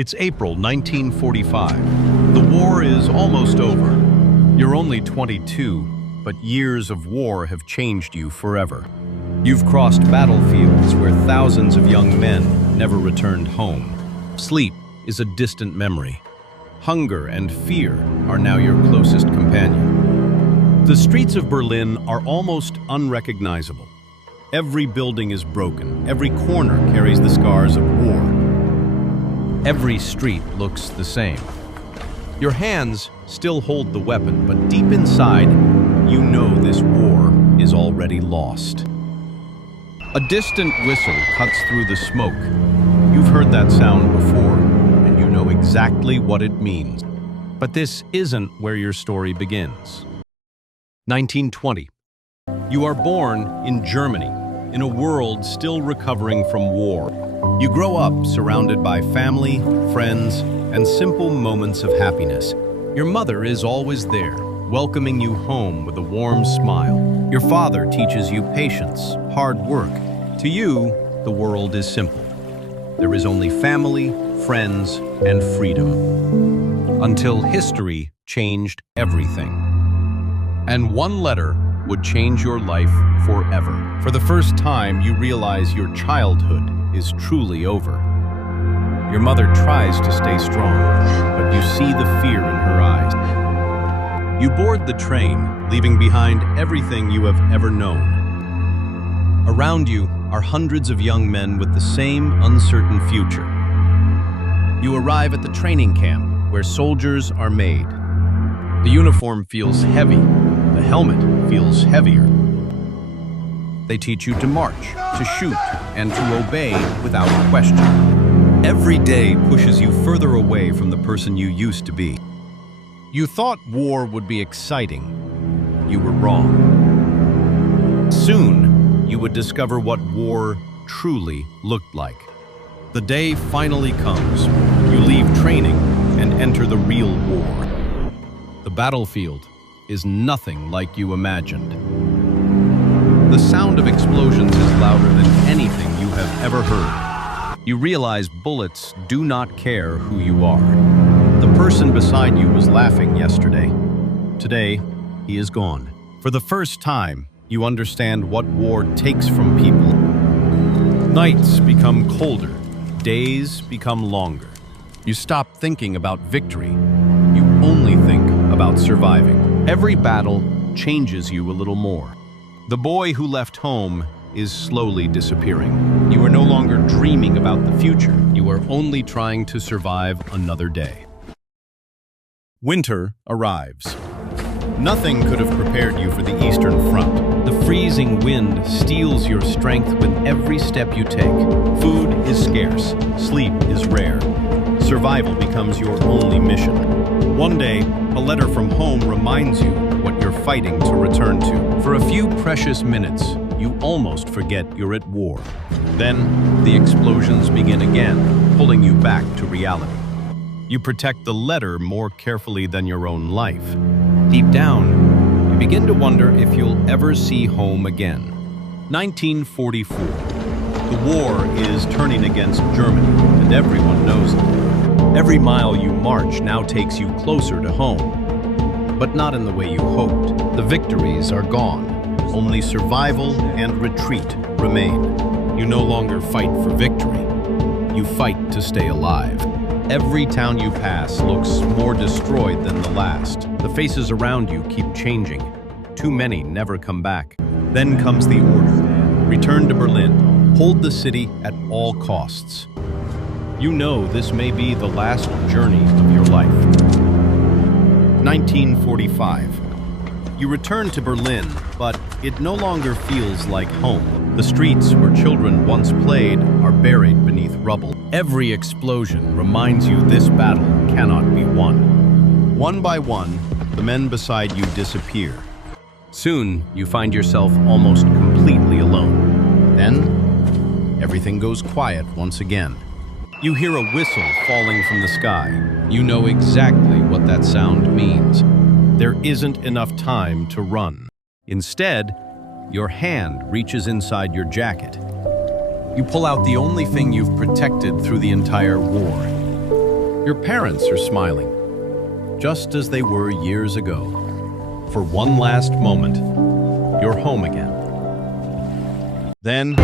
It's April 1945. The war is almost over. You're only 22, but years of war have changed you forever. You've crossed battlefields where thousands of young men never returned home. Sleep is a distant memory. Hunger and fear are now your closest companion. The streets of Berlin are almost unrecognizable. Every building is broken. Every corner carries the scars of war. Every street looks the same. Your hands still hold the weapon, but deep inside, you know this war is already lost. A distant whistle cuts through the smoke. You've heard that sound before, and you know exactly what it means. But this isn't where your story begins. 1920. You are born in Germany, in a world still recovering from war. You grow up surrounded by family, friends, and simple moments of happiness. Your mother is always there, welcoming you home with a warm smile. Your father teaches you patience, hard work. To you, the world is simple. There is only family, friends, and freedom. Until history changed everything. And one letter would change your life forever. For the first time, you realize your childhood is truly over. Your mother tries to stay strong, but you see the fear in her eyes. You board the train, leaving behind everything you have ever known. Around you are hundreds of young men with the same uncertain future. You arrive at the training camp, where soldiers are made. The uniform feels heavy. The helmet feels heavier. They teach you to march, to shoot, and to obey without question. Every day pushes you further away from the person you used to be. You thought war would be exciting. You were wrong. Soon, you would discover what war truly looked like. The day finally comes. You leave training and enter the real war. The battlefield is nothing like you imagined. The sound of explosions is louder than anything you have ever heard. You realize bullets do not care who you are. The person beside you was laughing yesterday. Today, he is gone. For the first time, you understand what war takes from people. Nights become colder. Days become longer. You stop thinking about victory. You only think about surviving. Every battle changes you a little more. The boy who left home is slowly disappearing. You are no longer dreaming about the future. You are only trying to survive another day. Winter arrives. Nothing could have prepared you for the Eastern Front. The freezing wind steals your strength with every step you take. Food is scarce. Sleep is rare. Survival becomes your only mission. One day, a letter from home reminds you what you're fighting to return to. For a few precious minutes, you almost forget you're at war. Then, the explosions begin again, pulling you back to reality. You protect the letter more carefully than your own life. Deep down, you begin to wonder if you'll ever see home again. 1944. The war is turning against Germany, and everyone knows it. Every mile you march now takes you closer to home. But not in the way you hoped. The victories are gone. Only survival and retreat remain. You no longer fight for victory. You fight to stay alive. Every town you pass looks more destroyed than the last. The faces around you keep changing. Too many never come back. Then comes the order. Return to Berlin. Hold the city at all costs. You know this may be the last journey of your life. 1945. You return to Berlin, but it no longer feels like home. The streets where children once played are buried beneath rubble. Every explosion reminds you this battle cannot be won. One by one, the men beside you disappear. Soon, you find yourself almost completely alone. Then, everything goes quiet once again. You hear a whistle falling from the sky. You know exactly what that sound means. There isn't enough time to run. Instead, your hand reaches inside your jacket. You pull out the only thing you've protected through the entire war. Your parents are smiling, just as they were years ago. For one last moment, you're home again. Then,